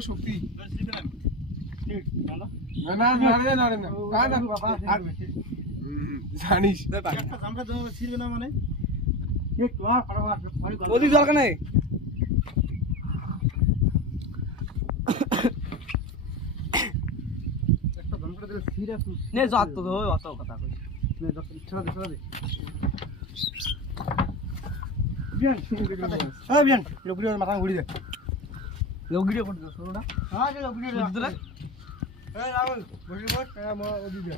শক্তি জানিস মানে দরকার নেই মাথা ঘুরি দে লগিয়ে করে দে শুনো না হ্যাঁ লগিয়ে দে এই রাহুল বসে বস মো ওদি দে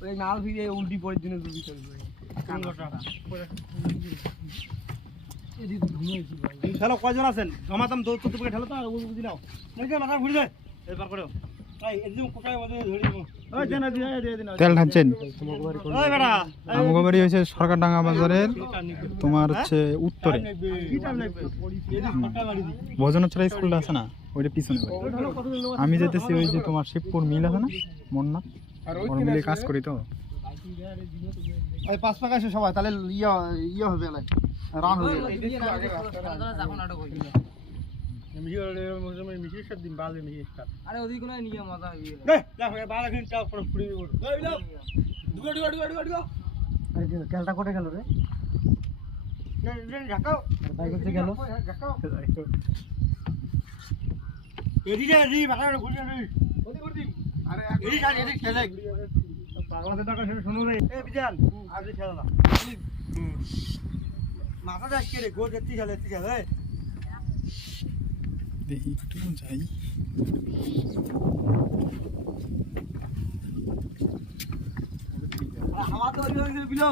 ওই নাল ভিড়ে উল্টি পড়ে দিনে দুবি চলবে কান ঘটাটা এদি ঘুমাইছি ভাই খেলো কয়জন আছেন জমাতাম দৌড় করতে পড়ে ঠেলো তো আর বুঝি নাও নাকি মাথা ঘুরি দে এবার করো ভাই এদিন কোটায় মধ্যে ধরে দেব ওই দেনা দিয়ে দিন তেল ঢালছেন ওই বেটা আমগো বাড়ি হইছে সরকারডাঙ্গা বাজারের তোমার হচ্ছে উত্তরে ভোজনচড়া স্কুলটা আছে না ওইটা পিছনে আমি যেতেছি ওই যে তোমার শিবপুর মিল আছে না মন্না ওর মিলে কাজ করি তো ওই পাঁচ পাকা এসে সবাই তাহলে ইয়া হবে রান হবে আরে ওদিকে না নিয়ে মজা হইবে খেলটা কোটে গেল রে ঢাকাও বাইক করতে গেল ঢাকাও এদি যা এদি ভালো ঘুরে রে ওদি করদি আরে এদি যা এদি খেলে পাগলাতে টাকা শুনো রে এ বিজান আজ খেলা না মাথা দাস কে রে গোল যেতে খেলে দেখি একটু যাই হাওয়া তো বিলো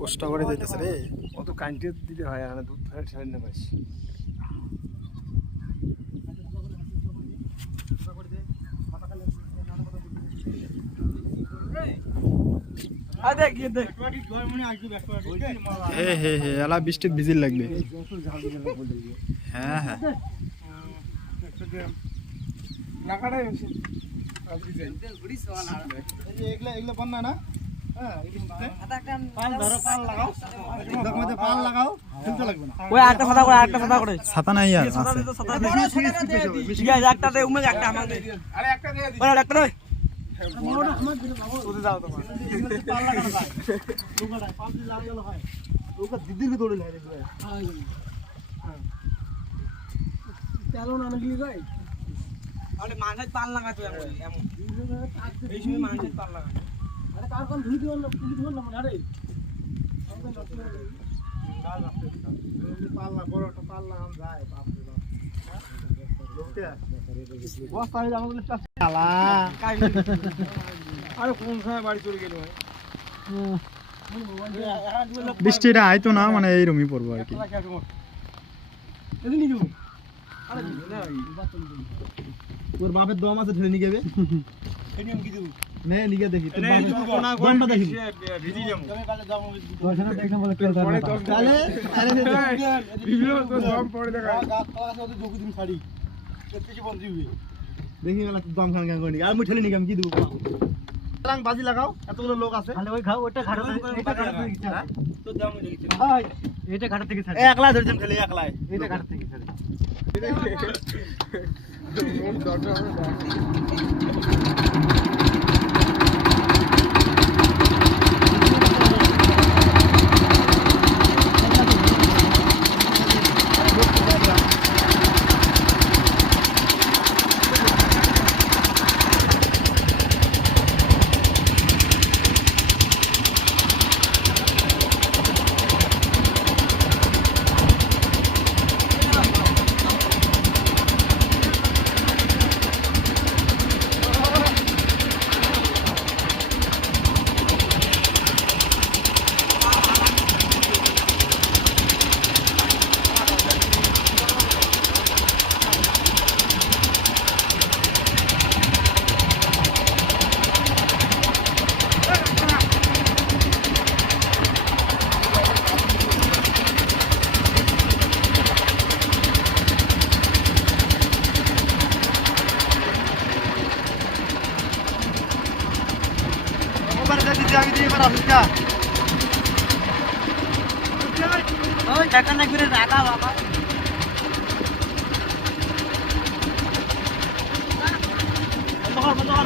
কষ্ট করে যাইতেছে রে ও তো কাইন্টে দিতে হয় আর দুধ ফেলে ছেড়ে না পাইছি হে হে হে এলা বৃষ্টিতে ভিজিল লাগবে হ্যাঁ হ্যাঁ ছাতা নাই আর দিদির দৌড়ে তেল না নাকি ভাই আরে মানসাই পাল লাগা তো এমন এই সময় মানসাই পাল লাগা আরে কার কোন ধুই দিও না পুলি দিও না আরে পাল্লা বড়টা পাল্লা আম যায় বাপ রে বাপ লোকটা বস্তা হয়ে আমাদের শালা আরে কোন সময় বাড়ি চলে গেল ভাই বৃষ্টিটা আইতো না মানে এইরকমই পড়বো আর কি তোর বাপের দম আছে ঢেলে নিয়ে যাবে নে নিয়ে দেখি তোর দমটা দেখি ভিজি যাবো দর্শনা দেখনা বলে কেউ তাহলে আরে ভিডিও তো দম পড়ে দেখা গাছ তো আছে ওদের যোগ দিন ছাড়ি কিছু বন্ধ দিবি দেখি গেল দম খান খান করি আর মুই ঠেলে নিয়ে আমি কি দেব লাং বাজি লাগাও এতগুলো লোক আছে তাহলে ওই খাও ওটা ঘাটা এটা ঘাটা থেকে ছাড়া তো দাম হয়ে গেছে ভাই এটা ঘাটা থেকে ছাড়া একলা ধরছেন খালি একলাই এটা ঘাটা থেকে ছাড়া ওই ঢাকা না করে রাখা বাবা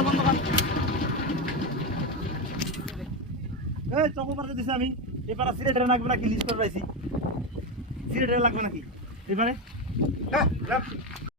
বন্ধ কর এই চকো পারতে দিছি আমি এবারে সিলেটের লাগবে নাকি লিস্ট করে রাখছি সিলেটের লাগবে নাকি এবারে হ্যাঁ